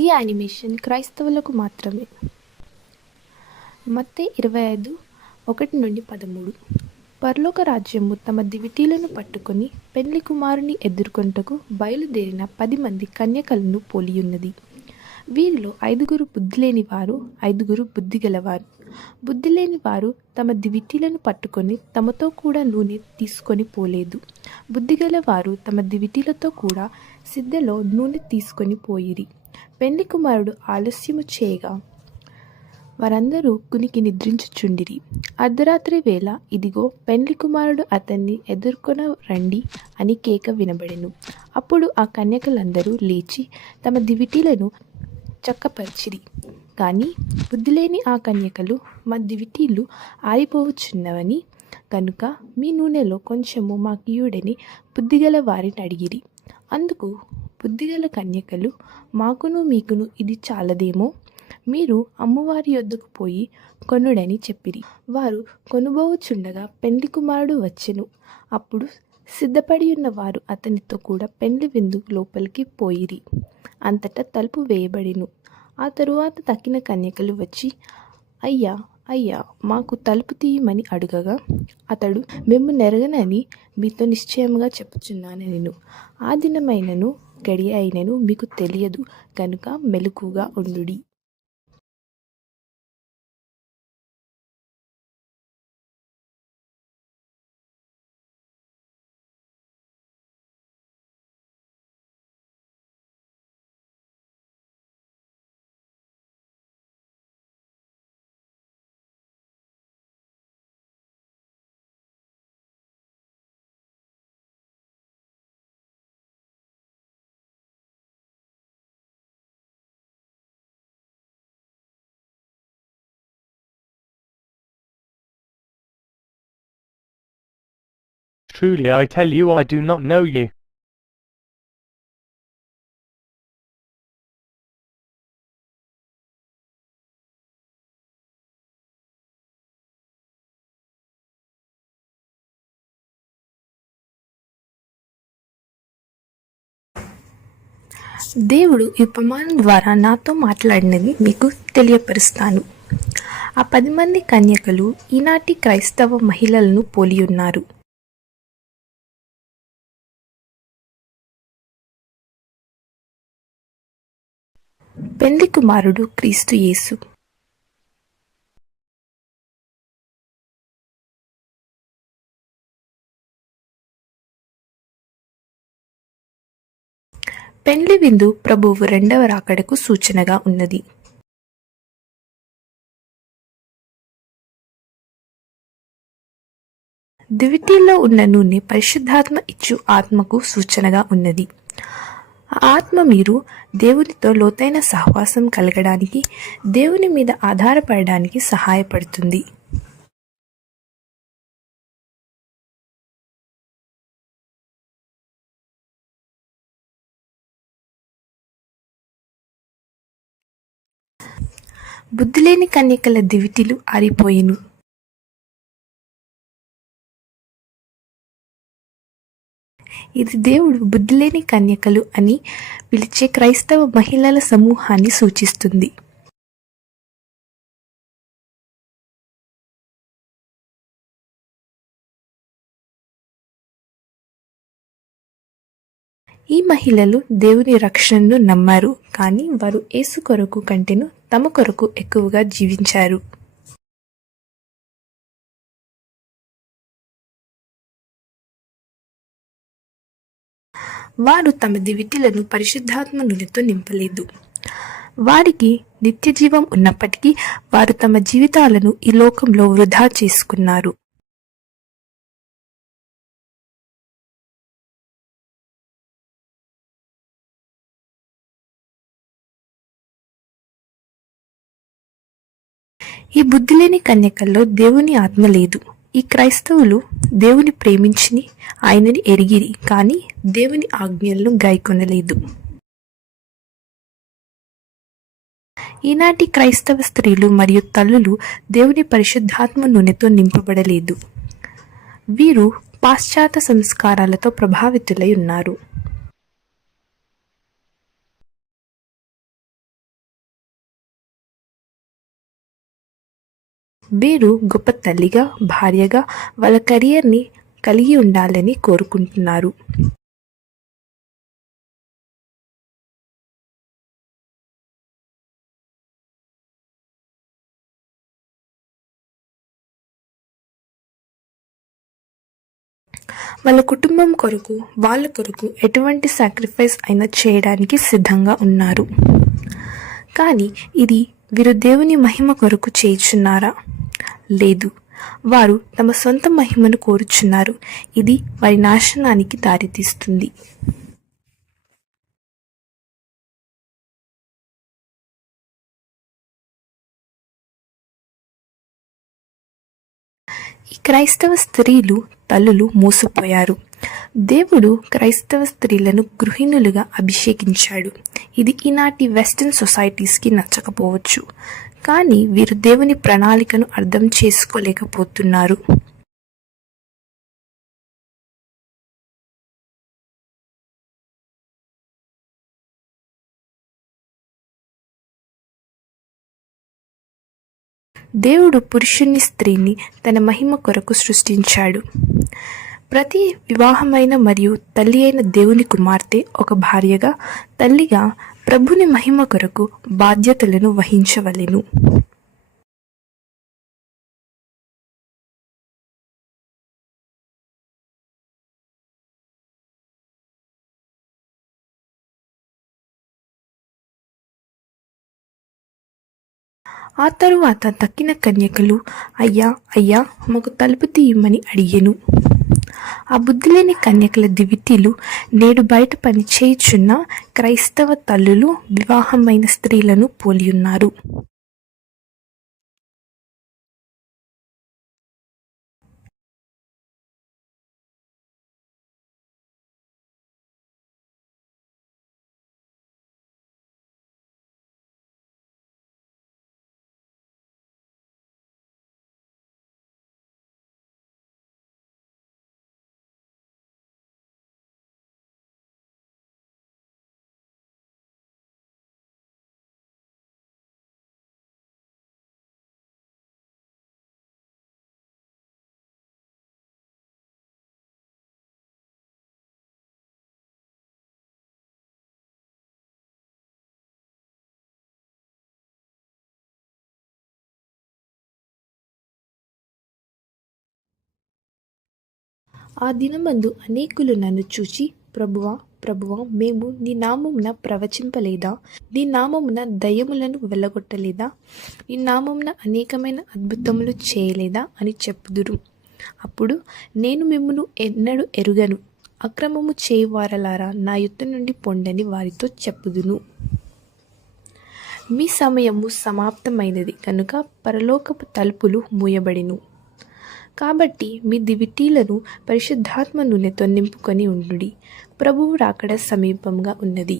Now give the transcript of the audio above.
ఈ యానిమేషన్ క్రైస్తవులకు మాత్రమే. మత్తయి 25:1-13. పరలోక రాజ్యము తమ దివిటీలను పట్టుకొని పెండ్లి కుమారుని ఎదుర్కొంటకు బయలుదేరిన 10 మంది కన్యకలను పోలియున్నది. వీరిలో 5 బుద్ధిలేని వారు, 5 బుద్ధిగలవారు. బుద్ధిలేని వారు తమ దివిటీలను పట్టుకొని తమతో కూడా నూనె తీసుకొని పోలేదు. బుద్ధిగల వారు తమ దివిటీలతో కూడా సిద్ధలో నూనె తీసుకొని పోయిరి. పెండ్లి కుమారుడు ఆలస్యము చేయగా వారందరూ కునికి నిద్రించుచుండిరి. అర్ధరాత్రి వేళ ఇదిగో పెండ్లి కుమారుడు అతన్ని ఎదుర్కొన రండి అని కేక వినబడెను. అప్పుడు ఆ కన్యకలందరూ లేచి తమ దివిటీలను చక్కపరిచిరి. కానీ బుద్ధిలేని ఆ కన్యకలు, మా దివిటీలు ఆరిపోవచ్చున్నవని కనుక మీ నూనెలో కొంచెము మాకియుడని బుద్ధిగల వారిని అడిగిరి. అందుకు బుద్ధిగల కన్యకలు, మాకును మీకును ఇది చాలదేమో, మీరు అమ్మువారి యొద్దకు పోయి కొనుడని చెప్పిరి. వారు కొనుబోవుచుండగా పెండ్లి కుమారుడు వచ్చెను. అప్పుడు సిద్ధపడి ఉన్న వారు అతనితో కూడా పెండ్లి విందు లోపలికి పోయిరి. అంతటా తలుపు వేయబడెను. ఆ తరువాత తక్కిన కన్యకలు వచ్చి, అయ్యా అయ్యా మాకు తలుపు తీయమని అడుగగా అతడు, మేము నెరగనని మీతో నిశ్చయముగా చెప్పుచున్నానెను. ఆ దినమైనను గడియ అయినను మీకు తెలియదు కనుక మెలకుగా ఉండుడి. Truly I tell you, I do not know you. దేవుడు ఈ ఉపమానం ద్వారా నాతో మాట్లాడినది మీకు తెలియపరుస్తాను. ఆ 10 మంది కన్యకలు ఈనాటి క్రైస్తవ మహిళలను పోలియున్నారు. పెండ్లి కుమారుడు క్రీస్తు యేసు. పెండ్లి విందు ప్రభువు రెండవ రాకడకు సూచనగా ఉన్నది. దివిటీల్లో ఉన్న నూనె పరిశుద్ధాత్మ ఇచ్చు ఆత్మకు సూచనగా ఉన్నది. ఆ ఆత్మ మీరు దేవునితో లోతైన సహవాసం కలగడానికి, దేవుని మీద ఆధారపడడానికి సహాయపడుతుంది. బుద్ధిలేని కన్యకల దివిటీలు ఆరిపోయెను. ఇది దేవుడు బుద్ధిలేని కన్యకలు అని పిలిచే క్రైస్తవ మహిళల సమూహాన్ని సూచిస్తుంది. ఈ మహిళలు దేవుని రక్షణను నమ్మారు, కానీ వారు యేసు కొరకు కంటేను తమ కొరకు ఎక్కువగా జీవించారు. వారు తమ దివిటీలను పరిశుద్ధాత్మ నూనెతో నింపలేదు. వారికి నిత్య జీవం ఉన్నప్పటికీ వారు తమ జీవితాలను ఈ లోకంలో వృధా చేసుకున్నారు. ఈ బుద్ధిలేని కన్యకల్లో దేవుని ఆత్మ లేదు. ఈ క్రైస్తవులు దేవుని ప్రేమించి ఆయనని ఎరిగిరి, కానీ దేవుని ఆజ్ఞలను గైకొనలేదు. ఈనాటి క్రైస్తవ స్త్రీలు మరియు తల్లులు దేవుని పరిశుద్ధాత్మ నూనెతో నింపబడలేదు. వీరు పాశ్చాత్య సంస్కారాలతో ప్రభావితులై ఉన్నారు. వీరు గొప్ప తల్లిగా, భార్యగా వాళ్ళ కెరియర్ని కలిగి ఉండాలని కోరుకుంటున్నారు. వాళ్ళ కుటుంబం కొరకు, వాళ్ళ కొరకు ఎటువంటి సాక్రిఫైస్ అయినా చేయడానికి సిద్ధంగా ఉన్నారు. కానీ ఇది వీరు దేవుని మహిమ కొరకు చేయుచున్నారా? లేదు, వారు తమ సొంత మహిమను కోరుచున్నారు. ఇది వారి నాశనానికి దారితీస్తుంది. ఈ క్రైస్తవ స్త్రీలు తల్లులు మోసపోయారు. దేవుడు క్రైస్తవ స్త్రీలను గృహిణులుగా అభిషేకించాడు. ఇది ఈనాటి వెస్టర్న్ సొసైటీస్కి నచ్చకపోవచ్చు, కానీ వీరు దేవుని ప్రణాళికను అర్థం చేసుకోలేకపోతున్నారు. దేవుడు పురుషుని, స్త్రీని తన మహిమ కొరకు సృష్టించాడు. ప్రతి వివాహమైన మరియు తల్లి అయిన దేవుని కుమార్తె ఒక భార్యగా, తల్లిగా ప్రభుని మహిమ కొరకు బాధ్యతలను వహించవలెను. ఆ తరువాత తక్కిన కన్యకలు, అయ్యా అయ్యా, మాకు తలుపు తీయమని అడిగెను. ఆ బుద్ధిలేని కన్యకల దివిటీలు నేడు బయట పనిచేయుచున్న క్రైస్తవ తల్లులు వివాహమైన స్త్రీలను పోలియున్నారు. ఆ దినమందు అనేకులు నన్ను చూచి, ప్రభువా ప్రభువా, మేము నీ నామమున ప్రవచింపలేదా? నీ నామమున దయ్యములను వెళ్ళగొట్టలేదా? నీ నామమున అనేకమైన అద్భుతములు చేయలేదా అని చెప్పుదురు. అప్పుడు నేను మిమ్మును ఎన్నడూ ఎరుగను, అక్రమము చేయువారలారా నా యొద్ద నుండి పొండని వారితో చెప్పుదును. మీ సమయము సమాప్తమైనది కనుక పరలోకపు తలుపులు మూయబడిను. కాబట్టి మీ దివిటీలను పరిశుద్ధాత్మ నూనెతో నింపుకొని ఉండుడి. ప్రభువు రాకడ సమీపంగా ఉన్నది.